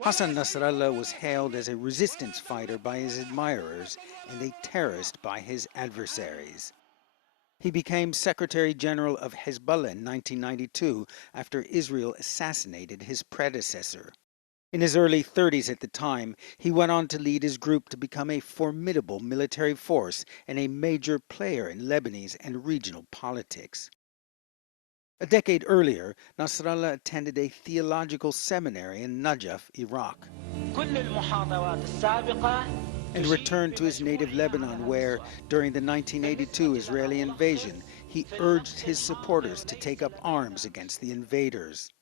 Hassan Nasrallah was hailed as a resistance fighter by his admirers and a terrorist by his adversaries. He became Secretary General of Hezbollah in 1992 after Israel assassinated his predecessor. In his early 30s at the time, he went on to lead his group to become a formidable military force and a major player in Lebanese and regional politics. A decade earlier, Nasrallah attended a theological seminary in Najaf, Iraq, and returned to his native Lebanon where, during the 1982 Israeli invasion, he urged his supporters to take up arms against the invaders.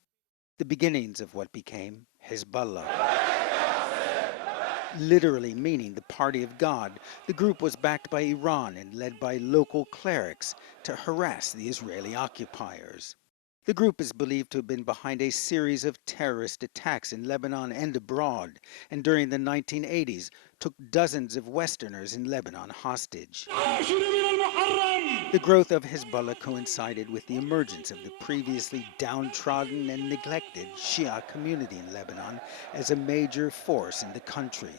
The beginnings of what became Hezbollah. Literally meaning the party of God, the group was backed by Iran and led by local clerics to harass the Israeli occupiers. The group is believed to have been behind a series of terrorist attacks in Lebanon and abroad, and during the 1980s took dozens of Westerners in Lebanon hostage. The growth of Hezbollah coincided with the emergence of the previously downtrodden and neglected Shia community in Lebanon as a major force in the country.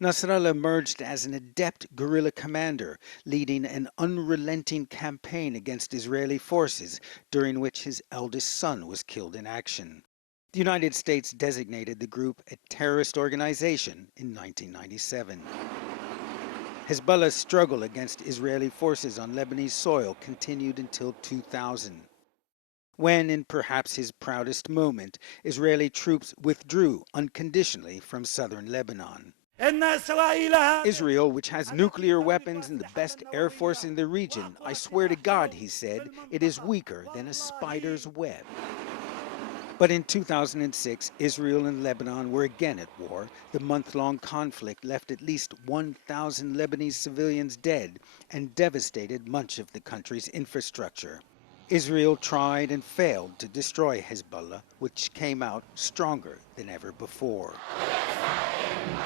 Nasrallah emerged as an adept guerrilla commander, leading an unrelenting campaign against Israeli forces, during which his eldest son was killed in action. The United States designated the group a terrorist organization in 1997. Hezbollah's struggle against Israeli forces on Lebanese soil continued until 2000, when, in perhaps his proudest moment, Israeli troops withdrew unconditionally from southern Lebanon. Israel, which has nuclear weapons and the best air force in the region, I swear to God, he said, it is weaker than a spider's web. But in 2006, Israel and Lebanon were again at war. The month-long conflict left at least 1,000 Lebanese civilians dead and devastated much of the country's infrastructure. Israel tried and failed to destroy Hezbollah, which came out stronger than ever before.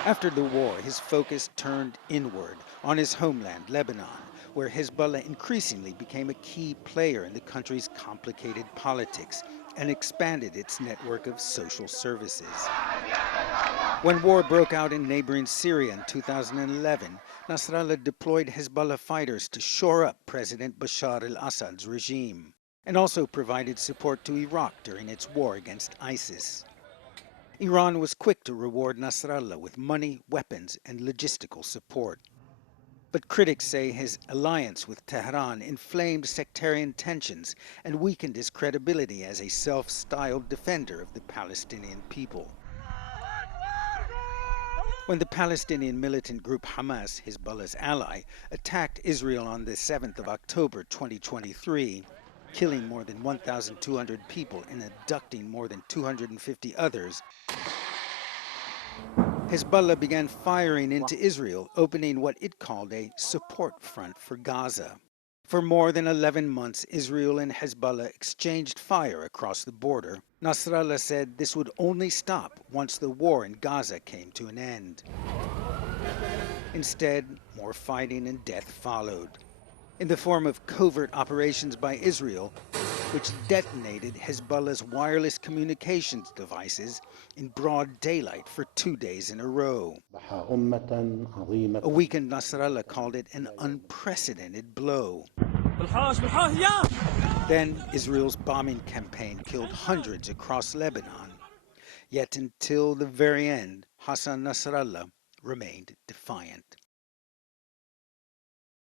After the war, his focus turned inward on his homeland, Lebanon, where Hezbollah increasingly became a key player in the country's complicated politics and expanded its network of social services. When war broke out in neighboring Syria in 2011, Nasrallah deployed Hezbollah fighters to shore up President Bashar al-Assad's regime, and also provided support to Iraq during its war against ISIS. Iran was quick to reward Nasrallah with money, weapons, and logistical support. But critics say his alliance with Tehran inflamed sectarian tensions and weakened his credibility as a self-styled defender of the Palestinian people. When the Palestinian militant group Hamas, Hezbollah's ally, attacked Israel on the 7th of October 2023, killing more than 1,200 people and abducting more than 250 others, Hezbollah began firing into Israel, opening what it called a support front for Gaza. For more than 11 months, Israel and Hezbollah exchanged fire across the border. Nasrallah said this would only stop once the war in Gaza came to an end. Instead, more fighting and death followed, in the form of covert operations by Israel, which detonated Hezbollah's wireless communications devices in broad daylight for 2 days in a row. A weakened Nasrallah called it an unprecedented blow. Then Israel's bombing campaign killed hundreds across Lebanon. Yet until the very end, Hassan Nasrallah remained defiant.